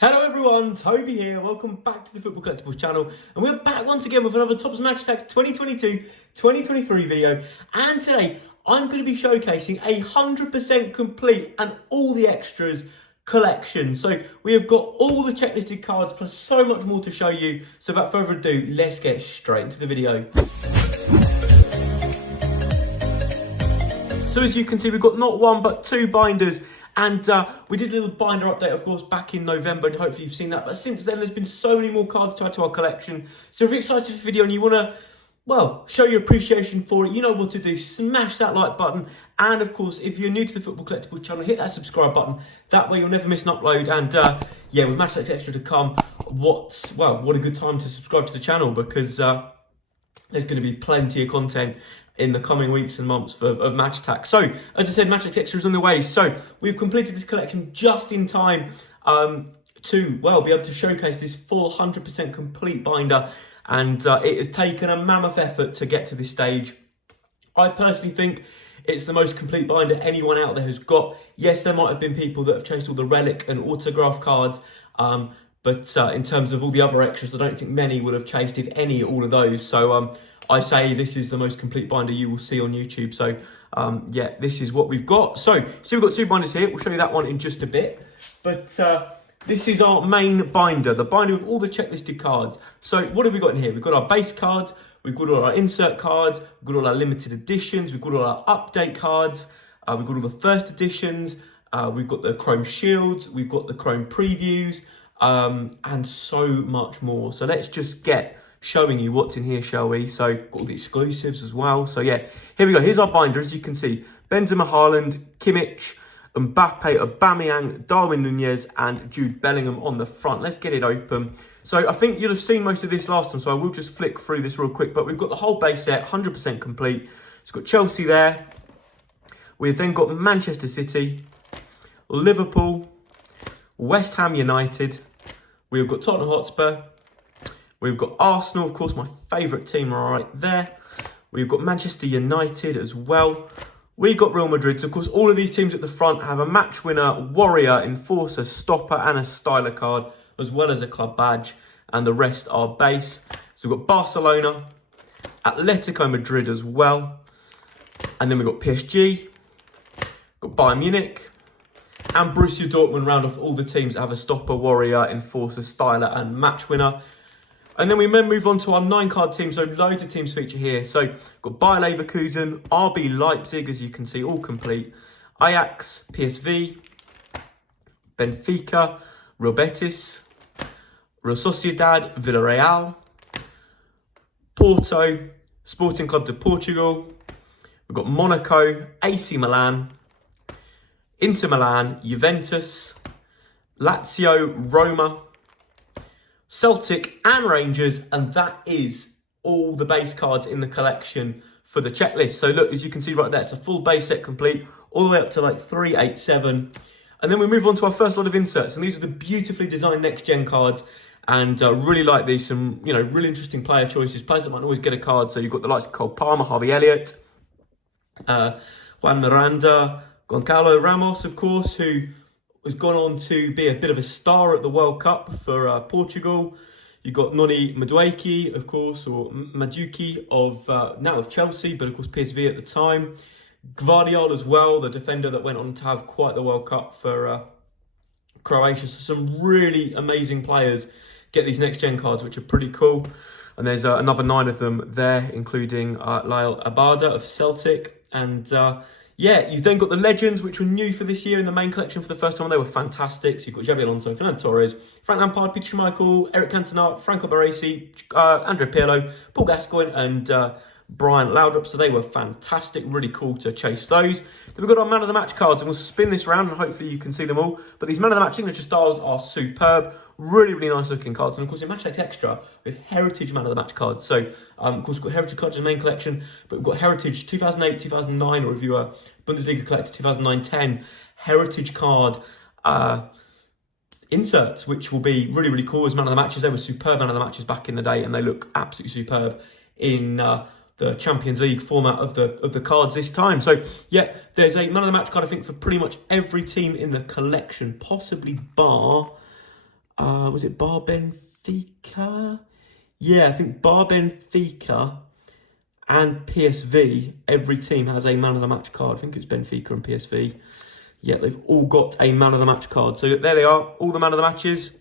Hello everyone, Toby here. Welcome back to the Football Collectibles channel. And we're back once again with another Topps Match Attax 2022-2023 video. And today, I'm going to be showcasing a 100% complete and all the extras collection. So we have got all the checklisted cards plus so much more to show you. So without further ado, let's get straight into the video. So as you can see, we've got not one but two binders. And we did a little binder update, of course, back in November, and hopefully you've seen that. But since then, there's been so many more cards to add to our collection. So if you're excited for the video and you want to, well, show your appreciation for it, you know what to do. Smash that like button. And, of course, if you're new to the Football Collectibles channel, hit that subscribe button. That way you'll never miss an upload. And, yeah, with Match Attax Extra to come, what a good time to subscribe to the channel, because there's going to be plenty of content in the coming weeks and months of Match Attax. So, as I said, Match Attax Extra is on the way. So, we've completed this collection just in time to, well, be able to showcase this full 100% complete binder. And it has taken a mammoth effort to get to this stage. I personally think it's the most complete binder anyone out there has got. Yes, there might have been people that have chased all the Relic and autograph cards. But in terms of all the other extras, I don't think many would have chased, if any, all of those. So I say this is the most complete binder you will see on YouTube. So yeah, this is what we've got. So we've got two binders here. We'll show you that one in just a bit. But this is our main binder, the binder with all the checklisted cards. So what have we got in here? We've got our base cards. We've got all our insert cards. We've got all our limited editions. We've got all our update cards. We've got all the first editions. We've got the Chrome Shields. We've got the Chrome Previews. And so much more. So let's just get showing you what's in here, shall we? So got all the exclusives as well. So yeah, here we go. Here's our binder. As you can see, Benzema, Haaland, Kimmich, Mbappe, Aubameyang, Darwin Nunez, and Jude Bellingham on the front. Let's get it open. So I think you'll have seen most of this last time, so I will just flick through this real quick. But we've got the whole base set, 100% complete. It's got Chelsea there. We've then got Manchester City, Liverpool, West Ham United. We've got Tottenham Hotspur. We've got Arsenal, of course, my favourite team right there. We've got Manchester United as well. We've got Real Madrid. So, of course, all of these teams at the front have a match winner, warrior, enforcer, stopper, and a styler card, as well as a club badge. And the rest are base. So we've got Barcelona, Atletico Madrid as well. And then we've got PSG, got Bayern Munich, and Borussia Dortmund round off all the teams that have a stopper, warrior, enforcer, styler, and match winner. And then we move on to our 9-card team. So loads of teams feature here. So got Bayer Leverkusen, RB Leipzig, as you can see, all complete. Ajax, PSV, Benfica, Real Betis, Real Sociedad, Villarreal, Porto, Sporting Club de Portugal. We've got Monaco, AC Milan, Inter Milan, Juventus, Lazio, Roma, Celtic and Rangers, and that is all the base cards in the collection for the checklist. So look, as you can see right there, it's a full base set complete, all the way up to like 387. And then we move on to our first lot of inserts, and these are the beautifully designed next-gen cards. And really like these, some really interesting player choices, players that might always get a card. So you've got the likes of Cole Palmer, Harvey Elliott, Juan Miranda, Goncalo Ramos, of course, who has gone on to be a bit of a star at the World Cup for Portugal. You've got Noni Madueke, of course, or Madueke of now of Chelsea, but of course PSV at the time. Gvardiol as well, the defender that went on to have quite the World Cup for Croatia. So some really amazing players get these next-gen cards, which are pretty cool. And there's another 9 of them there, including Lyle Abada of Celtic. And yeah, you've then got the legends, which were new for this year in the main collection for the first time. They were fantastic. So you've got Xabi Alonso, Fernando Torres, Frank Lampard, Peter Schmeichel, Eric Cantona, Franco Baresi, Andrea Pirlo, Paul Gascoigne, and Brian Laudrup. So they were fantastic. Really cool to chase those. Then we've got our Man of the Match cards, and we'll spin this round, and hopefully you can see them all. But these Man of the Match signature styles are superb. Really, really nice looking cards. And of course, in Match Attax Extra, we have Heritage Man of the Match cards. So, of course, we've got Heritage cards in the main collection, but we've got Heritage 2008, 2009, or if you're a Bundesliga collector, 2009-10 Heritage card inserts, which will be really, really cool as Man of the Matches. They were superb Man of the Matches back in the day, and they look absolutely superb in the Champions League format of the cards this time. So yeah, there's a Man of the Match card, I think, for pretty much every team in the collection, possibly bar Was it Bar Benfica? Yeah, I think Bar Benfica and PSV, every team has a man of the match card. I think it's Benfica and PSV. Yeah, they've all got a man of the match card. So there they are, all the man of the matches.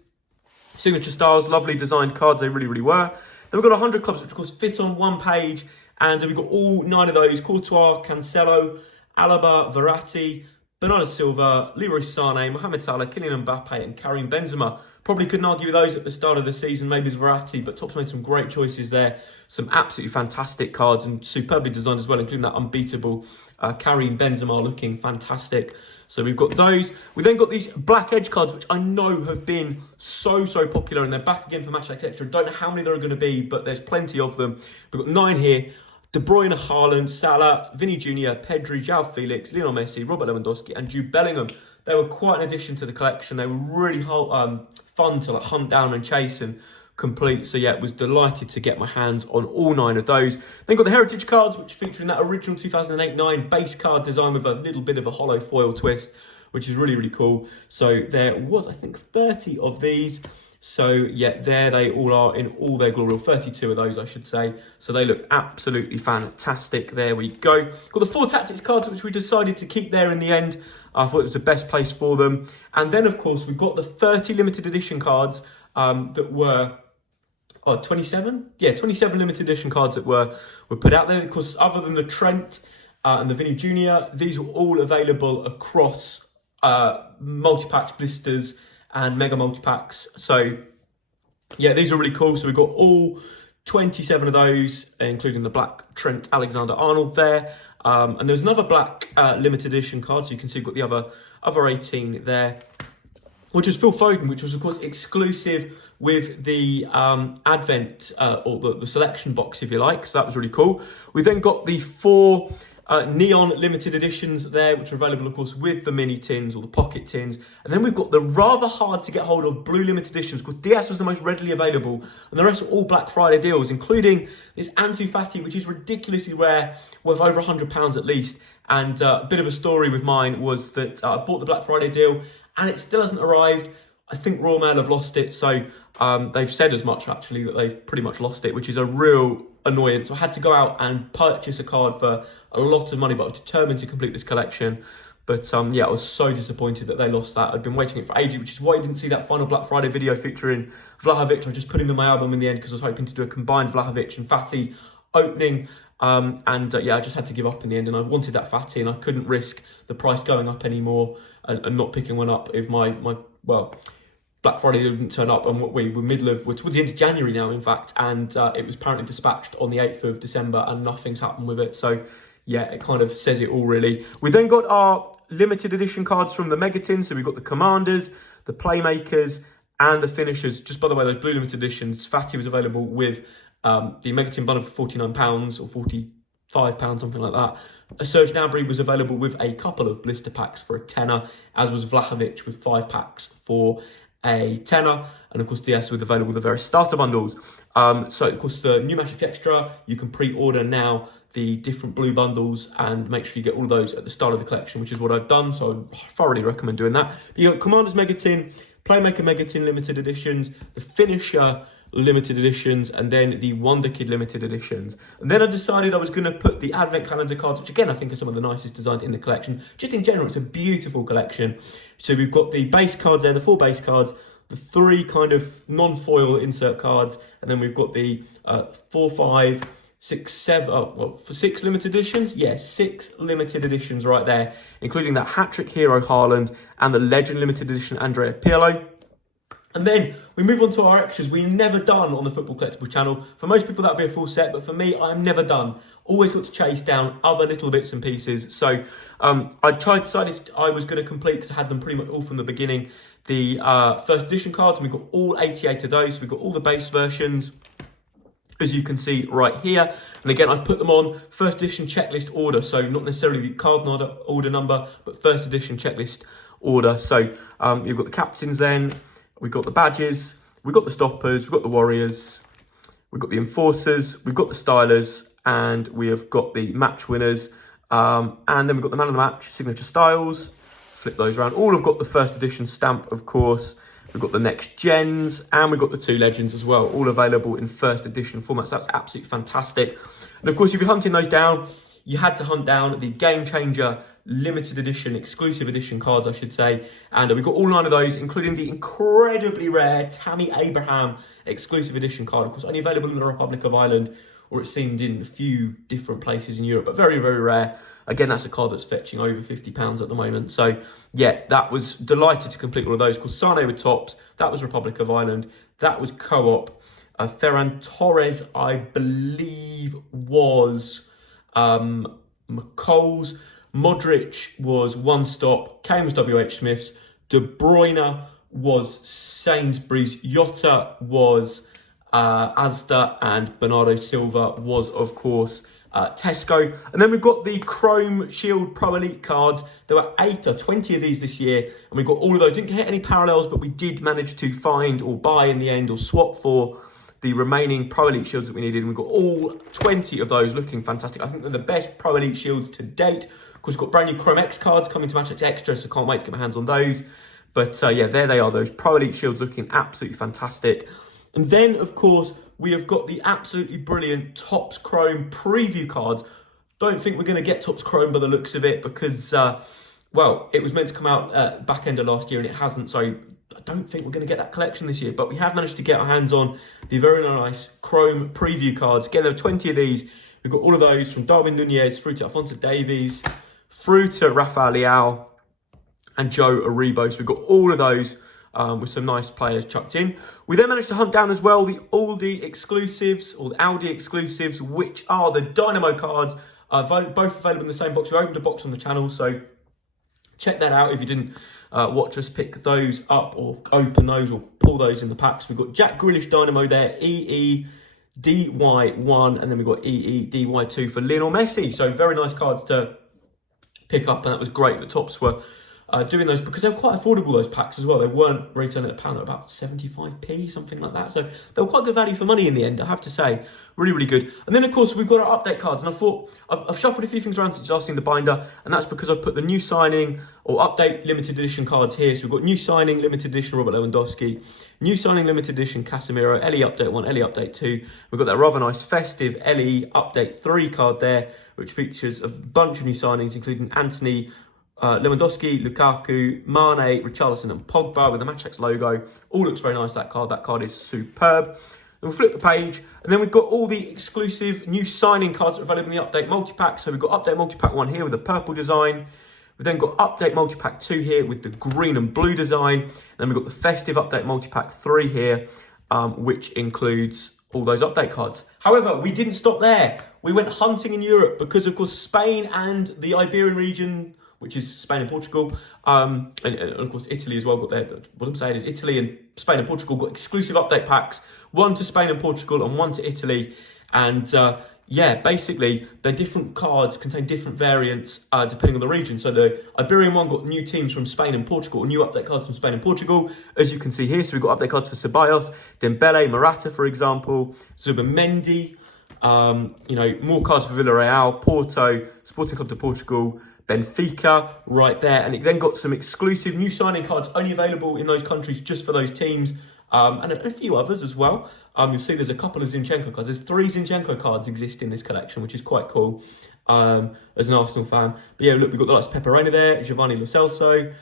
Signature styles, lovely designed cards, they really, really were. Then we've got 100 clubs, which of course fit on one page. And we've got all 9 of those: Courtois, Cancelo, Alaba, Verratti, Bernardo Silva, Leroy Sané, Mohamed Salah, Kylian Mbappe and Karim Benzema. Probably couldn't argue with those at the start of the season, maybe it's Verratti, but Topps made some great choices there. Some absolutely fantastic cards and superbly designed as well, including that unbeatable Karim Benzema looking fantastic. So we've got those. We then got these black edge cards, which I know have been so popular, and they're back again for Match Attax Extra. Don't know how many there are going to be, but there's plenty of them. We've got 9 here. De Bruyne, Haaland, Salah, Vinny Jr., Pedri, João Felix, Lionel Messi, Robert Lewandowski and Jude Bellingham. They were quite an addition to the collection. They were really fun to hunt down and chase and complete. So yeah, was delighted to get my hands on all 9 of those. Then got the heritage cards, which feature in that original 2008-9 base card design with a little bit of a hollow foil twist, which is really, really cool. So there was, I think, 30 of these. So yeah, there they all are in all their glory, or 32 of those I should say. So they look absolutely fantastic. There we go. Got the 4 tactics cards, which we decided to keep there in the end. I thought it was the best place for them. And then of course we've got the 30 limited edition cards that were 27? Yeah, 27 limited edition cards that were put out there. Of course, other than the Trent and the Vinny Jr., these were all available across multi-packs, blisters and mega multi-packs. So yeah, these are really cool. So we've got all 27 of those, including the black Trent Alexander-Arnold there. And there's another black limited edition card, so you can see we've got the other 18 there, which was Phil Foden, which was of course exclusive with the Advent or the selection box, if you like. So that was really cool. We then got the 4 neon limited editions there, which are available of course with the mini tins or the pocket tins. And then we've got the rather hard to get hold of blue limited editions, because DS was the most readily available and the rest are all Black Friday deals, including this Ansu Fati, which is ridiculously rare, worth over £100 at least. And a bit of a story with mine was that I bought the Black Friday deal and it still hasn't arrived. I think Royal Mail have lost it, so they've said as much actually, that they've pretty much lost it, which is a real annoyance. So I had to go out and purchase a card for a lot of money, but I was determined to complete this collection. But yeah, I was so disappointed that they lost that. I'd been waiting it for ages, which is why you didn't see that final Black Friday video featuring Vlahovic. I just put him in my album in the end because I was hoping to do a combined Vlahovic and Fati opening. Yeah, I just had to give up in the end, and I wanted that Fati, and I couldn't risk the price going up anymore and not picking one up if my Black Friday didn't turn up. And we're towards the end of January now, in fact, and it was apparently dispatched on the 8th of December and nothing's happened with it. So yeah, it kind of says it all really. We then got our limited edition cards from the Megatins. So we've got the Commanders, the Playmakers and the Finishers. Just by the way, those blue limited editions, Fati was available with the Megatin bundle for £49 or £45, something like that. Serge Gnabry was available with a couple of blister packs for a tenner, as was Vlahovic with 5 packs for a tenner. And of course DS was available with the various starter bundles. So of course the new Match Attax Extra, you can pre-order now the different blue bundles and make sure you get all of those at the start of the collection, which is what I've done, so I thoroughly recommend doing that. But you got Commanders Megatin, Playmaker Megatin limited editions, the Finisher limited editions, and then the Wonder Kid limited editions. And then I decided I was going to put the Advent calendar cards, which again I think are some of the nicest designed in the collection. Just in general, it's a beautiful collection. So we've got the base cards there, the 4 base cards, the 3 kind of non-foil insert cards, and then we've got the 4, 5, 6, 7, for 6 limited editions? Yes, 6 limited editions right there, including that hat-trick hero Haaland and the legend limited edition Andrea Pirlo. And then we move on to our extras. We've never done on the Football Collectibles channel. For most people, that'll be a full set, but for me, I'm never done. Always got to chase down other little bits and pieces. So decided I was going to complete, because I had them pretty much all from the beginning, the first edition cards. And we've got all 88 of those. So we've got all the base versions, as you can see right here. And again, I've put them on first edition checklist order. So not necessarily the card order number, but first edition checklist order. So you've got the captains then. We've got the badges, we've got the stoppers, we've got the warriors, we've got the enforcers, we've got the stylers, and we have got the match winners. And then we've got the man of the match, signature styles, flip those around. All have got the first edition stamp, of course. We've got the next gens, and we've got the 2 legends as well, all available in first edition formats. That's absolutely fantastic. And of course, if you're hunting those down, you had to hunt down the Game Changer limited edition, exclusive edition cards, I should say. And we've got all 9 of those, including the incredibly rare Tammy Abraham exclusive edition card. Of course, only available in the Republic of Ireland, or it seemed in a few different places in Europe, but very, very rare. Again, that's a card that's fetching over £50 at the moment. So, yeah, that was delighted to complete all of those. Of course, Sane with Topps, that was Republic of Ireland, that was Co-op. Ferran Torres, I believe, was McColl's. Modric was One Stop. Kane was WH Smith's. De Bruyne was Sainsbury's. Jota was Asda, and Bernardo Silva was, of course, Tesco. And then we've got the Chrome Shield Pro Elite cards. There were 8 or 20 of these this year, and we got all of those. Didn't get any parallels, but we did manage to find or buy in the end or swap for the remaining Pro Elite shields that we needed. And we've got all 20 of those looking fantastic. I think they're the best Pro Elite shields to date. Of course, we've got brand new Chrome X cards coming to Match Attax Extra, so can't wait to get my hands on those. But yeah, there they are, those Pro Elite shields looking absolutely fantastic. And then, of course, we have got the absolutely brilliant Topps Chrome preview cards. Don't think we're going to get Topps Chrome by the looks of it because, well, it was meant to come out back end of last year and it hasn't. So I don't think we're going to get that collection this year. But we have managed to get our hands on the very nice Chrome preview cards. Again, there are 20 of these. We've got all of those from Darwin Nunez through to Alphonso Davies, through to Rafael Leao and Joe Aribo. So we've got all of those with some nice players chucked in. We then managed to hunt down as well the Aldi exclusives, or the Aldi exclusives, which are the Dynamo cards, both available in the same box. We opened a box on the channel, so check that out if you didn't watch us pick those up or open those or pull those in the packs. We've got Jack Grealish Dynamo there, EEDY1, and then we've got EEDY2 for Lionel Messi. So very nice cards to pick up, and that was great that Topps were doing those because they were quite affordable, those packs as well. They weren't retailing at a pound, at about 75p, something like that. So they were quite good value for money in the end, I have to say. Really, really good. And then, of course, we've got our update cards. And I thought, I've shuffled a few things around since last seen the binder. And that's because I've put the new signing or update limited edition cards here. So we've got new signing, limited edition Robert Lewandowski, new signing, limited edition Casemiro, LE Update 1, LE Update 2. We've got that rather nice festive LE Update 3 card there, which features a bunch of new signings, including Anthony, Lewandowski, Lukaku, Mane, Richarlison and Pogba with the Match Attax logo. All looks very nice, that card. That card is superb. And we'll flip the page, and then we've got all the exclusive new signing cards that are available in the Update Multipack. So we've got Update Multipack 1 here with the purple design. We've then got Update Multipack 2 here with the green and blue design. And then we've got the festive Update Multipack 3 here, which includes all those update cards. However, we didn't stop there. We went hunting in Europe because, of course, Spain and the Iberian region, which is Spain and Portugal, and of course Italy as well got there. What I'm saying is Italy and Spain and Portugal got exclusive update packs, one to Spain and Portugal and one to Italy. And yeah, basically the different cards contain different variants depending on the region. So the Iberian one got new teams from Spain and Portugal, new update cards from Spain and Portugal, as you can see here. So we've got update cards for Ceballos, Dembele, Morata, for example, Zubimendi, you know, more cards for Villarreal, Porto, Sporting Club de Portugal, Benfica right there. And it then got some exclusive new signing cards only available in those countries just for those teams, and a few others as well. You'll see there's a couple of Zinchenko cards. There's 3 Zinchenko cards exist in this collection, which is quite cool as an Arsenal fan. But yeah, look, we've got the likes of Pepperoni there, Giovanni Lo Celso,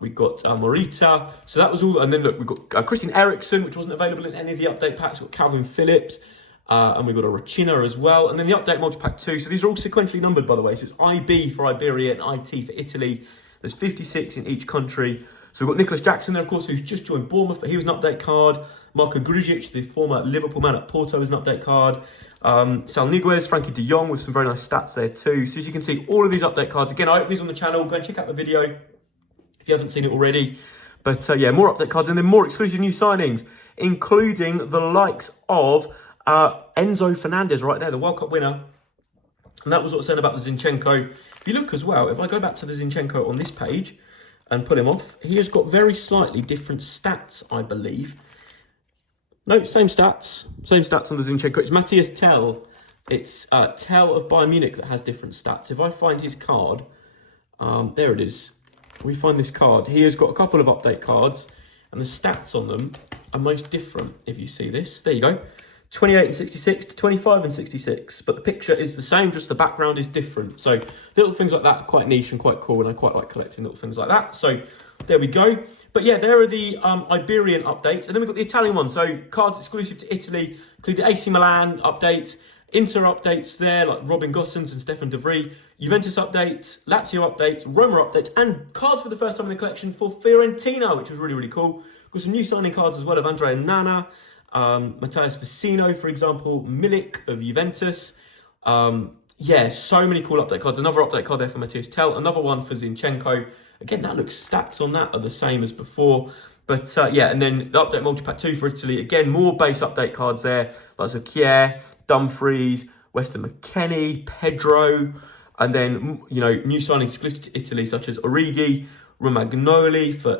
we've got Morita. So that was all. And then look, we've got Christian Eriksen, which wasn't available in any of the update packs. We've got Calvin Phillips. And we've got a Rachina as well. And then the Update Multipack 2. So these are all sequentially numbered, by the way. So it's IB for Iberia and IT for Italy. There's 56 in each country. So we've got Nicholas Jackson there, of course, who's just joined Bournemouth, but he was an update card. Marco Grujic, the former Liverpool man at Porto, is an update card. Sal Niguez, Frankie de Jong with some very nice stats there too. So as you can see, all of these update cards. Again, I hope these on the channel. Go and check out the video if you haven't seen it already. But yeah, more update cards and then more exclusive new signings, including the likes of Enzo Fernandez right there, the World Cup winner. And that was what I was saying about the Zinchenko. If you look as well, if I go back to the Zinchenko on this page and pull him off, he has got very slightly different stats, I believe. No, same stats on the Zinchenko. It's Matthias Tell. It's Tell of Bayern Munich that has different stats. If I find his card, there it is. We find this card. He has got a couple of update cards. and the stats on them are most different. If you see this, there you go. 28 and 66 to 25 and 66, but the picture is the same, just the background is different. So little things like that are quite niche and quite cool, and I quite like collecting little things like that. So there we go. But yeah, there are the Iberian updates, and then we've got the Italian one. So cards exclusive to Italy, including AC Milan updates, Inter updates there, like Robin Gosens and Stefan De Vrij, Juventus updates, Lazio updates, Roma updates, and cards for the first time in the collection for Fiorentina, which was really, really cool. Got some new signing cards as well of Andrea Nana, Matthias Vecino, for example, Milik of Juventus. Yeah, so many cool update cards. Another update card there for Matthias Tell, another one for Zinchenko. Again, that looks, stats on that are the same as before. But yeah, and then the update multi-pack 2 for Italy. Again, more base update cards there. Lots of Kier, Dumfries, Weston McKennie, Pedro. And then, you know, new signings exclusive to Italy, such as Origi, Romagnoli for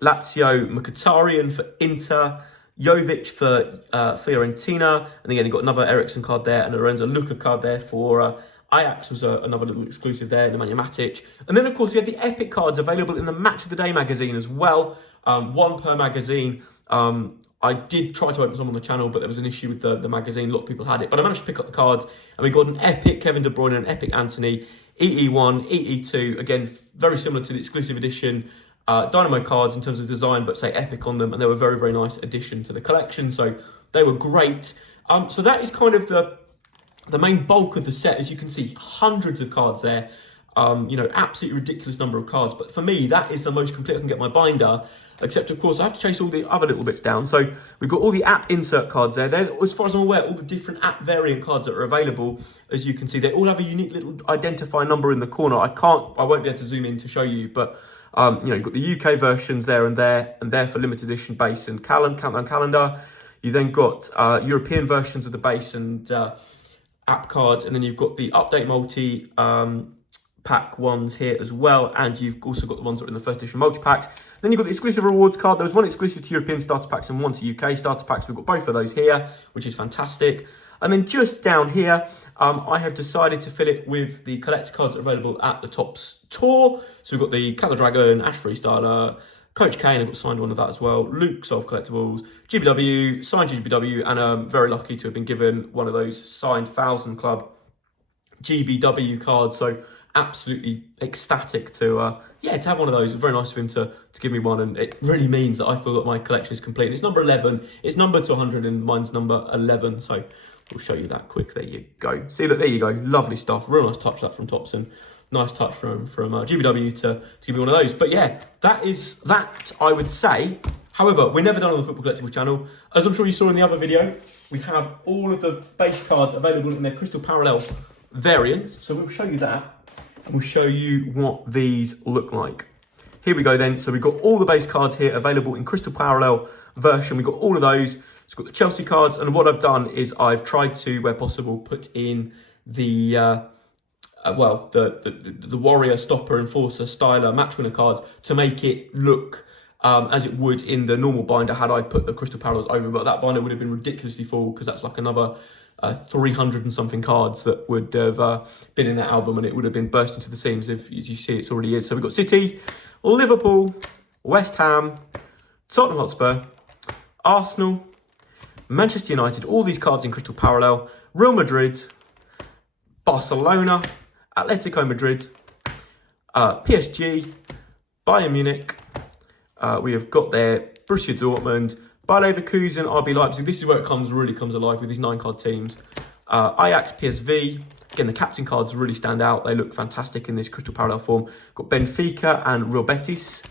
Lazio, Mkhitaryan for Inter, Jovic for Fiorentina. And again, you've got another Ericsson card there and a Lorenzo Luca card there for Ajax was another little exclusive there, Nemanja Matic. And then, of course, you had the Epic cards available in the Match of the Day magazine as well. One per magazine. I did try to open some on the channel, but there was an issue with the magazine. A lot of people had it, but I managed to pick up the cards. And we got an Epic Kevin De Bruyne and an Epic Anthony, EE1, EE2. Again, very similar to the exclusive edition Dynamo cards in terms of design, but say Epic on them. And they were a very, very nice addition to the collection. So they were great. So that is kind of the main bulk of the set. As you can see, hundreds of cards there. You know, absolutely ridiculous number of cards. But for me, that is the most complete I can get my binder. Except, of course, I have to chase all the other little bits down. So we've got all the app insert cards there. They're, as far as I'm aware, all the different app variant cards that are available. As you can see, they all have a unique little identifier number in the corner. I won't be able to zoom in to show you, but you know, you've got the UK versions there and there for limited edition base and countdown calendar. You then got European versions of the base and app cards, and then you've got the update multi pack ones here as well, and you've also got the ones that are in the first edition multi packs. Then you've got the exclusive rewards card. There was one exclusive to European starter packs and one to UK starter packs. We've got both of those here, which is fantastic. And then just down here, I have decided to fill it with the collector cards that are available at the Topps Tour. So we've got the Colour Dragon, Ash Freestyler, Coach Kane, I've got signed one of that as well. Luke Solve Collectibles, GBW, signed GBW, and I'm very lucky to have been given one of those signed 1000 Club GBW cards. So absolutely ecstatic to have one of those. Very nice of him to give me one, and it really means that I feel that my collection is complete. It's number 11. It's numbered to 100, and mine's number 11. So we'll show you that quick. There you go. See, look, there you go. Lovely stuff. Real nice touch that from Topps, and nice touch from GBW to give me one of those. But yeah, that is that, I would say. However, we're never done on the Football Collectibles channel. As I'm sure you saw in the other video, we have all of the base cards available in their crystal parallel variants. So we'll show you that, and we'll show you what these look like. Here we go then. So we've got all the base cards here available in crystal parallel version. We've got all of those. We've got the Chelsea cards, and what I've done is I've tried to, where possible, put in the the warrior, stopper, enforcer, styler, match winner cards to make it look as it would in the normal binder had I put the crystal parallels over. But that binder would have been ridiculously full, because that's like another 300 and something cards that would have been in that album, and it would have been bursting to the seams. If as you see, it already is. So we've got City, Liverpool, West Ham, Tottenham Hotspur, Arsenal, Manchester United, all these cards in crystal parallel, Real Madrid, Barcelona, Atletico Madrid, PSG, Bayern Munich, we have got there Borussia Dortmund, Bayer Leverkusen, RB Leipzig. This is where it really comes alive with these 9-card teams. Ajax, PSV. Again, the captain cards really stand out. They look fantastic in this crystal parallel form. Got Benfica and Real Betis.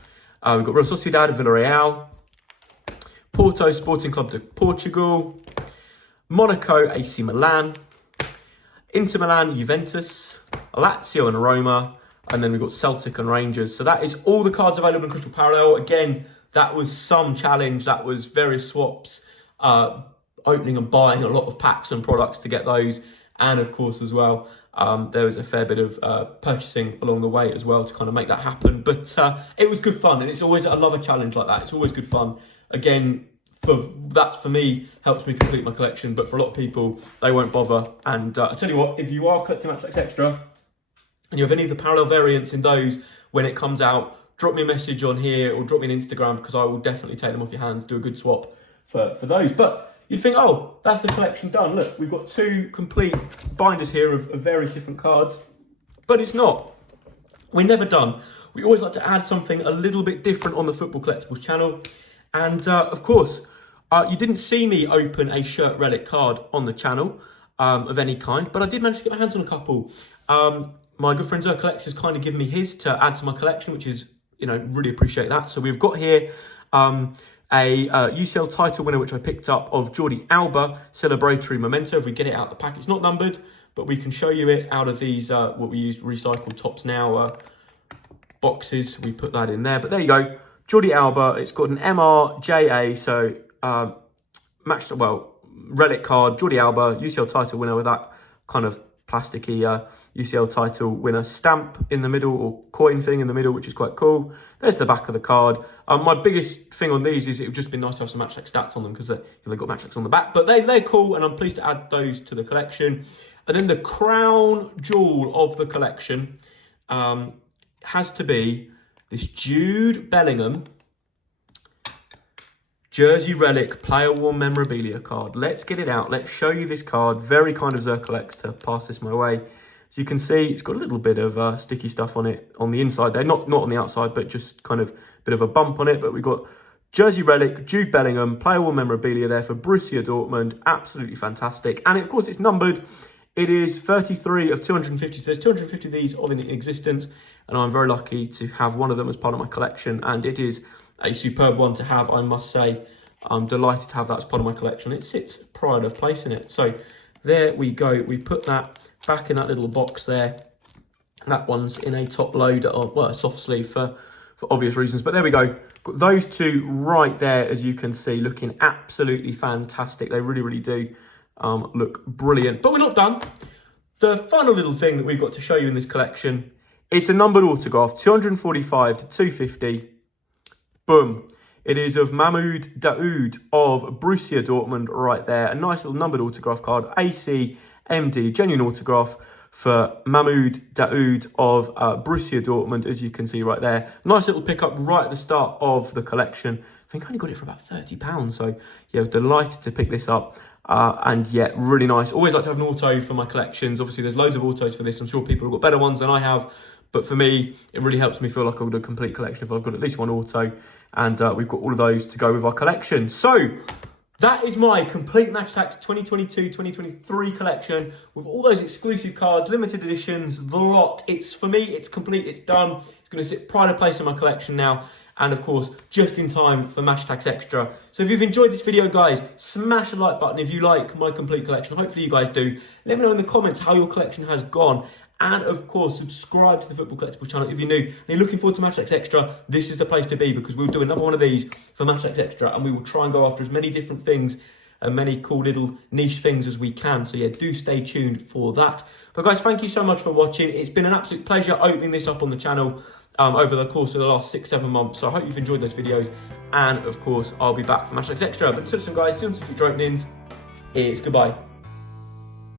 We've got Real Sociedad, Villarreal, Porto, Sporting Club de Portugal, Monaco, AC Milan, Inter Milan, Juventus, Lazio and Roma, and then we've got Celtic and Rangers. So that is all the cards available in crystal parallel. Again, that was some challenge. That was various swaps, opening and buying a lot of packs and products to get those. And of course, as well, there was a fair bit of purchasing along the way as well to kind of make that happen. But it was good fun, and it's always, I love a challenge like that. It's always good fun. Again, for me, helps me complete my collection, but for a lot of people, they won't bother. And I tell you what, if you are collecting Match Attax Extra and you have any of the parallel variants in those when it comes out, drop me a message on here or drop me an Instagram, because I will definitely take them off your hands, do a good swap for those. But you'd think, oh, that's the collection done. Look, we've got 2 complete binders here of various different cards, but it's not. We're never done. We always like to add something a little bit different on the Football Collectibles channel. And of course, you didn't see me open a shirt relic card on the channel of any kind, but I did manage to get my hands on a couple. My good friend Zercolex has kind of given me his to add to my collection, which is, you know, really appreciate that. So we've got here a UCL title winner, which I picked up, of Jordi Alba Celebratory Memento. If we get it out of the pack, it's not numbered, but we can show you it out of these, what we use, recycled Topps Now boxes. We put that in there, but there you go. Jordi Alba, it's got an MRJA, so relic card, Jordi Alba, UCL title winner with that kind of plasticky UCL title winner stamp in the middle, or coin thing in the middle, which is quite cool. There's the back of the card. My biggest thing on these is it would just be nice to have some Match Attax stats on them, because they've got Match Attax on the back, but they're cool, and I'm pleased to add those to the collection. And then the crown jewel of the collection has to be this Jude Bellingham Jersey Relic Player Worn Memorabilia card. Let's get it out. Let's show you this card. Very kind of Zercolex to pass this my way. As you can see, it's got a little bit of sticky stuff on it on the inside there. Not on the outside, but just kind of a bit of a bump on it. But we've got Jersey Relic, Jude Bellingham, Player Worn Memorabilia there for Borussia Dortmund. Absolutely fantastic. And of course, it's numbered. It is 33 of 250. So there's 250 of these in existence. And I'm very lucky to have one of them as part of my collection. And it is a superb one to have, I must say. I'm delighted to have that as part of my collection. It sits pride of place in it. So there we go. We put that back in that little box there. That one's in a top loader, or well, a soft sleeve for obvious reasons. But there we go. Got those 2 right there, as you can see, looking absolutely fantastic. They really, really do look brilliant. But we're not done. The final little thing that we've got to show you in this collection, it's a numbered autograph, 245 to 250. Boom. It is of Mahmoud Daoud of Borussia Dortmund right there. A nice little numbered autograph card. AC MD, genuine autograph for Mahmoud Daoud of Borussia Dortmund, as you can see right there. Nice little pickup right at the start of the collection. I think I only got it for about £30. So, yeah, delighted to pick this up. And yeah, really nice. Always like to have an auto for my collections. Obviously, there's loads of autos for this. I'm sure people have got better ones than I have. But for me, it really helps me feel like I've got a complete collection if I've got at least one auto. And we've got all of those to go with our collection. So that is my complete Match Attax 2022-2023 collection with all those exclusive cards, limited editions, the lot. It's, for me, it's complete, it's done. It's going to sit pride of place in my collection now. And of course, just in time for Match Attax Extra. So if you've enjoyed this video, guys, smash a like button if you like my complete collection. Hopefully you guys do. Let me know in the comments how your collection has gone. And of course, subscribe to the Football Collectibles channel if you're new and you're looking forward to Match Attax Extra. This is the place to be, because we'll do another one of these for Match Attax Extra, and we will try and go after as many different things and many cool little niche things as we can. So yeah, do stay tuned for that. But guys, thank you so much for watching. It's been an absolute pleasure opening this up on the channel over the course of the last 6-7 months. So I hope you've enjoyed those videos. And of course, I'll be back for Match Attax Extra. But until then, guys, see you on some future openings. It's goodbye.